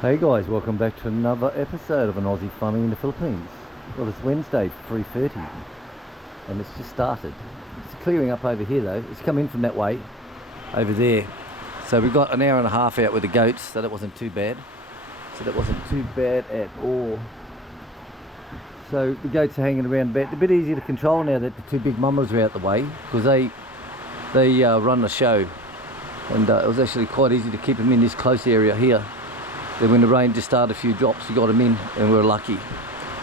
Hey guys, welcome back to another episode of an Aussie Farming in the Philippines. Well, it's Wednesday, 3:30, and it's just started. It's clearing up over here though. It's come in from that way, over there. So we got an hour and a half out with the goats, so that wasn't too bad. At all. So the goats are hanging around a bit. They're a bit easier to control now that the two big mamas are out the way, because they run the show, and it was actually quite easy to keep them in this close area here. Then when the rain just started, a few drops, we got them in, and we were lucky.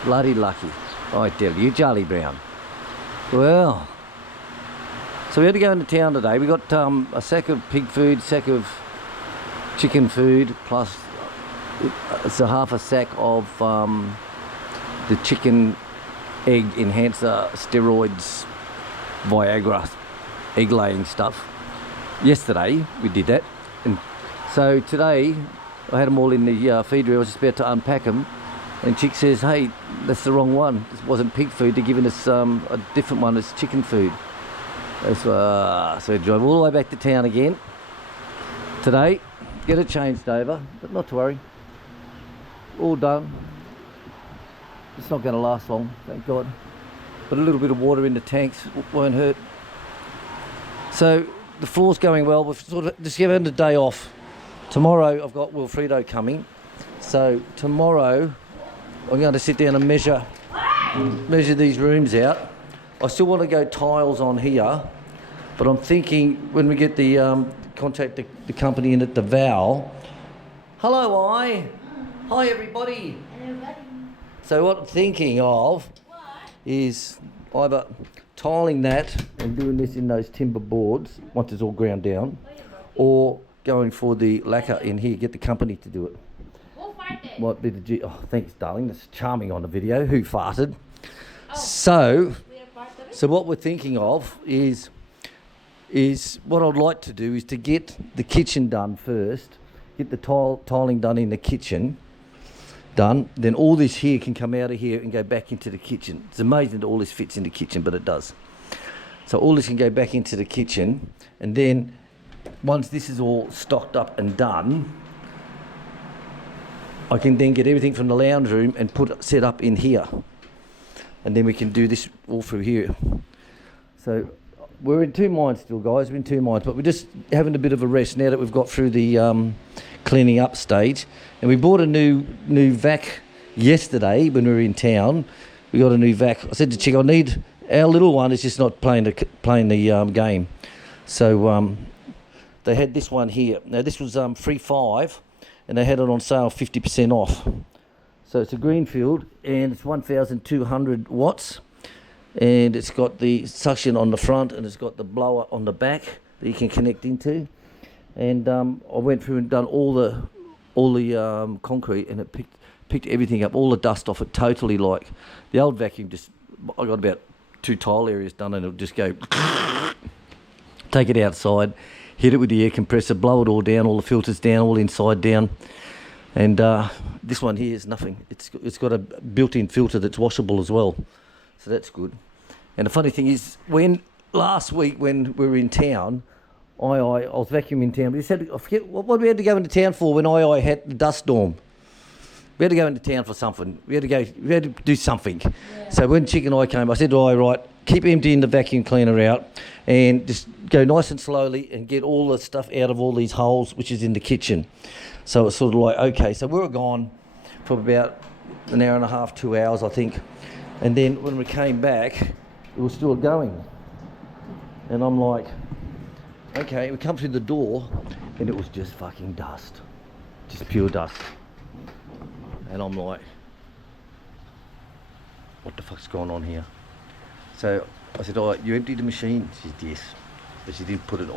Bloody lucky. I tell you, Charlie Brown. Well, so we had to go into town today. We got a sack of pig food, sack of chicken food, plus it's a half a sack of the chicken egg enhancer steroids, Viagra, egg laying stuff. Yesterday we did that, and so today I had them all in the feed room. I was just about to unpack them, and Chick says, "Hey, that's the wrong one. This wasn't pig food. They're giving us a different one. It's chicken food." So we drove all the way back to town again today, get it changed over, but not to worry. All done. It's not going to last long, thank God. But a little bit of water in the tanks won't hurt. So the floor's going well. We've sort of just given a day off. Tomorrow I've got Wilfredo coming, so tomorrow I'm going to sit down and measure these rooms out. I still want to go tiles on here, but I'm thinking when we get the contact the company in at Davao. Hello, hi everybody. So what I'm thinking of is either tiling that and doing this in those timber boards once it's all ground down, or going for the lacquer in here, get the company to do it. Who farted? What did the oh, thanks darling, that's charming on the video. Who farted? So what we're thinking of is what I'd like to do is to get the kitchen done first, get the tiling done in the kitchen done, then all this here can come out of here and go back into the kitchen. It's amazing that all this fits in the kitchen, but it does. So all this can go back into the kitchen, and then once this is all stocked up and done, I can then get everything from the lounge room and set up in here, and then we can do this all through here. So we're in two minds still, guys. We're in two minds, but we're just having a bit of a rest now that we've got through the cleaning up stage. And we bought a new vac yesterday when we were in town. We got a new vac. I said to Chick, I need, our little one is just not playing the game. So they had this one here. Now this was 3.5, and they had it on sale 50% off. So it's a Greenfield, and it's 1,200 watts, and it's got the suction on the front, and it's got the blower on the back that you can connect into. And I went through and done all the concrete, and it picked everything up, all the dust off it totally. Like the old vacuum, I got about 2 tile areas done, and it'll just go take it outside, hit it with the air compressor, blow it all down, all the filters down, all inside down. And this one here is nothing. It's got a built-in filter that's washable as well, so that's good. And the funny thing is, last week when we were in town, I was vacuuming town. We said, I forget what we had to go into town for when I had the dust storm. We had to go into town for something. We had to do something. Yeah. So when Chick and I came, I said to I, right, keep emptying the vacuum cleaner out and just go nice and slowly and get all the stuff out of all these holes, which is in the kitchen. So it's sort of like, okay, so we were gone for about an hour and a half, 2 hours, I think. And then when we came back, it was still going. And I'm like, okay, we come through the door, and it was just fucking dust. Just pure dust. And I'm like, what the fuck's going on here? So I said, oh, you emptied the machine? She said, yes. But she didn't put it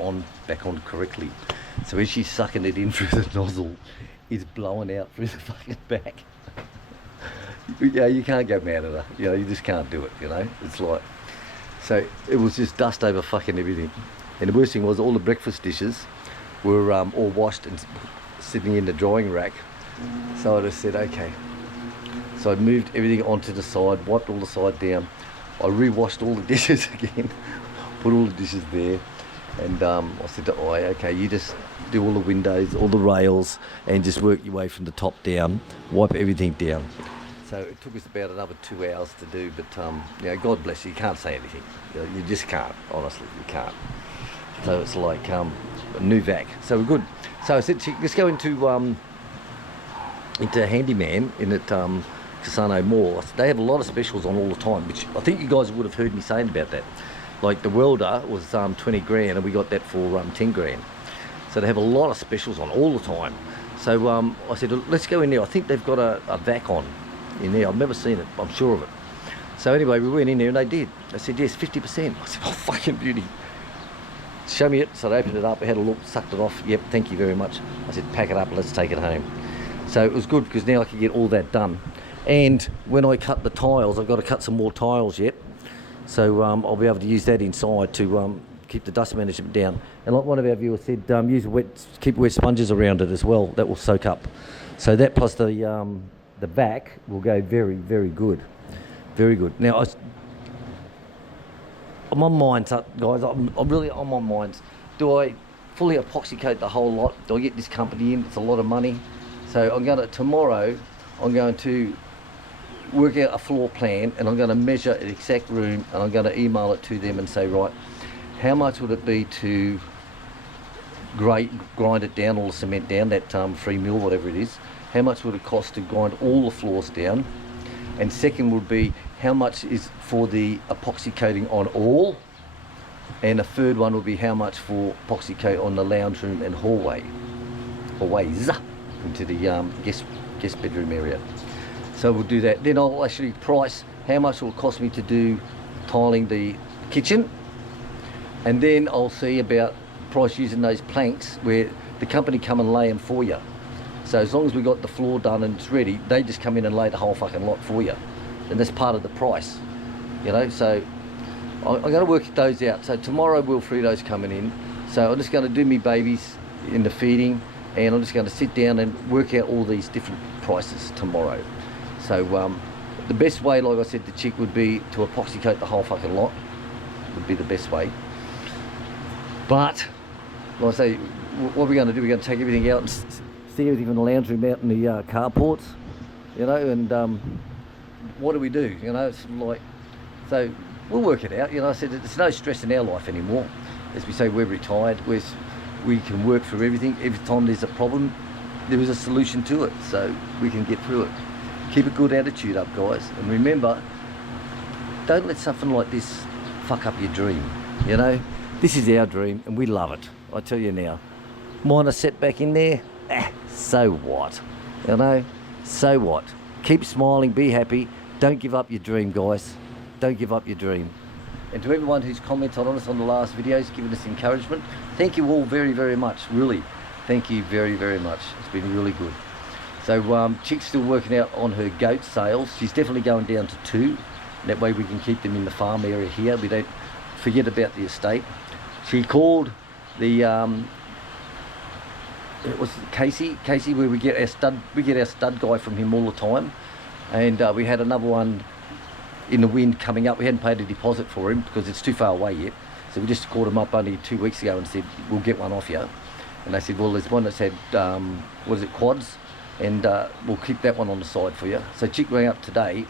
back on correctly. So as she's sucking it in through the nozzle, it's blowing out through the fucking back. Yeah, you can't go mad at her. You know, you just can't do it, you know? It's like, so it was just dust over fucking everything. And the worst thing was all the breakfast dishes were all washed and sitting in the drying rack. So I just said, okay. So I moved everything onto the side, wiped all the side down. I re-washed all the dishes again, put all the dishes there, And I said to Oi, okay, you just do all the windows, all the rails, and just work your way from the top down, wipe everything down. So it took us about another 2 hours to do, but you know, God bless you, you can't say anything. You just can't, honestly, you can't. So it's like a new vac. So we're good. So I said, let's go into Handyman in at Casano Mall. They have a lot of specials on all the time, which I think you guys would have heard me saying about that. Like the welder was 20 grand and we got that for 10 grand. So they have a lot of specials on all the time. So I said, let's go in there. I think they've got a vac on in there. I've never seen it, I'm sure of it. So anyway, we went in there and they did. They said, yes, 50%. I said, oh, fucking beauty. Show me it. So they opened it up, I had a look, sucked it off. Yep, thank you very much. I said, pack it up, let's take it home. So it was good because now I can get all that done. And when I cut the tiles, I've got to cut some more tiles yet. So I'll be able to use that inside to keep the dust management down. And like one of our viewers said, keep wet sponges around it as well. That will soak up. So that plus the vac will go very, very good. Very good. Now, I'm on minds, guys. I'm really on my minds. Do I fully epoxy coat the whole lot? Do I get this company in? It's a lot of money. So tomorrow, I'm going to work out a floor plan and I'm going to measure an exact room and I'm going to email it to them and say, right, how much would it be to grind it down, all the cement down, that 3 mil, whatever it is. How much would it cost to grind all the floors down? And second would be, how much is for the epoxy coating on all? And the third one would be how much for epoxy coat on the lounge room and hallways into the guest bedroom area. So we'll do that. Then I'll actually price how much it will cost me to do tiling the kitchen. And then I'll see about price using those planks where the company come and lay them for you. So as long as we got the floor done and it's ready, they just come in and lay the whole fucking lot for you. And that's part of the price, you know. So I'm going to work those out. So tomorrow Wilfredo's coming in. So I'm just going to do me babies in the feeding, and I'm just going to sit down and work out all these different prices tomorrow. So the best way, like I said, the chick would be to epoxy coat the whole fucking lot. Would be the best way. But like I say, what we're going to do, we're going to take everything out and see everything from the lounge room out in the carports, you know, and what do we do? You know, it's like, so we'll work it out. You know, I said there's no stress in our life anymore. As we say, we're retired. We can work through everything. Every time there's a problem, there is a solution to it, so we can get through it. Keep a good attitude up, guys, and remember, don't let something like this fuck up your dream. You know, this is our dream and we love it. I tell you now, minor setback in there, so what? You know, so what? Keep smiling, be happy. Don't give up your dream, guys. Don't give up your dream. And to everyone who's commented on us on the last videos, giving us encouragement, thank you all very, very much. Really, thank you very, very much. It's been really good. So Chick's still working out on her goat sales. She's definitely going down to 2. That way we can keep them in the farm area here. We don't forget about the estate. She called the it was Casey, where we get our stud guy from him all the time. And we had another one in the wind coming up. We hadn't paid a deposit for him because it's too far away yet. So we just called him up only 2 weeks ago and said, we'll get one off you. And they said, well, there's one that said, what is it, quads? And we'll keep that one on the side for you. So Chick rang up today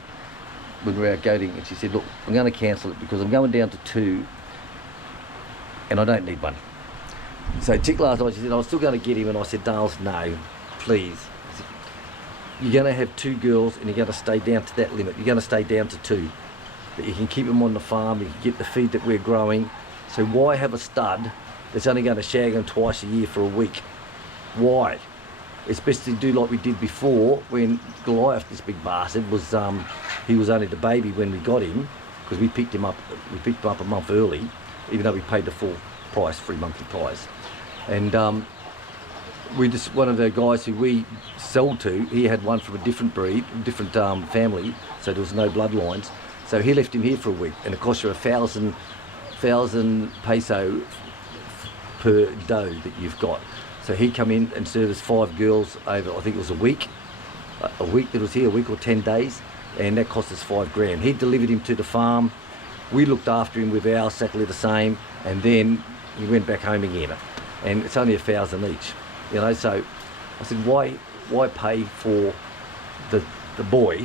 when we were out goating and she said, look, I'm going to cancel it because I'm going down to 2 and I don't need one. So Chick last night, she said, I was still going to get him, and I said, Dales, no, please. Said, you're going to have 2 girls and you're going to stay down to that limit. You're going to stay down to 2. But you can keep them on the farm, you can get the feed that we're growing. So why have a stud that's only going to shag them twice a year for a week? Why? It's best to do like we did before when Goliath, this big bastard, was he was only the baby when we got him, because we picked him up a month early, even though we paid the full price, 3 monthly price. And one of the guys who we sold to, he had one from a different breed, different family, so there was no bloodlines. So he left him here for a week, and it cost you 1,000 peso per doe that you've got. So he come in and serviced 5 girls over, I think it was a week that was here, a week or 10 days, and that cost us 5 grand. He delivered him to the farm. We looked after him with ours, exactly the same, and then He went back home again, and it's only $1,000 each, you know. So I said, why pay for the boy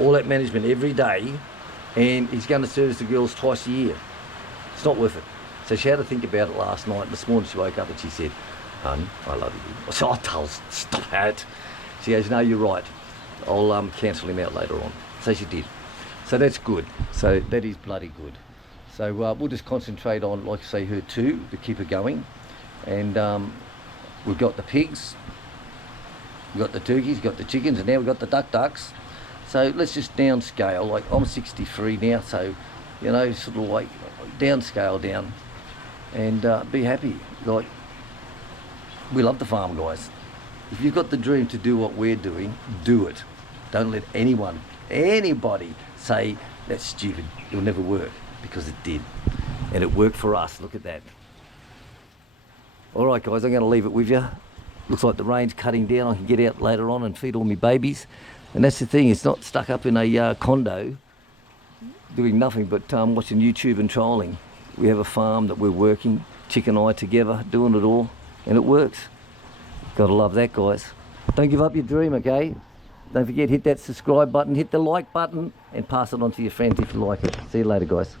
all that management every day, and he's going to service the girls twice a year? It's not worth it. So she had to think about it last night. This morning she woke up and she said, "Hun, I love you." I said, "Oh, Tull, stop that." She goes, "No, you're right. I'll cancel him out later on." So she did. So that's good. So that is bloody good. So we'll just concentrate on, like I say, her two to keep her going. And we've got the pigs, we've got the turkeys, we've got the chickens, and now we've got the ducks. So let's just downscale. Like, I'm 63 now, so, you know, sort of like downscale down and be happy. Like, we love the farm, guys. If you've got the dream to do what we're doing, do it. Don't let anybody say that's stupid, it'll never work, because it did. And it worked for us. Look at that. All right, guys, I'm going to leave it with you. Looks like the rain's cutting down. I can get out later on and feed all my babies. And that's the thing, it's not stuck up in a condo doing nothing but watching YouTube and trolling. We have a farm that we're working, Chick and I together, doing it all, and it works. Gotta love that, guys. Don't give up your dream, okay? Don't forget, hit that subscribe button, hit the like button, and pass it on to your friends if you like it. See you later, guys.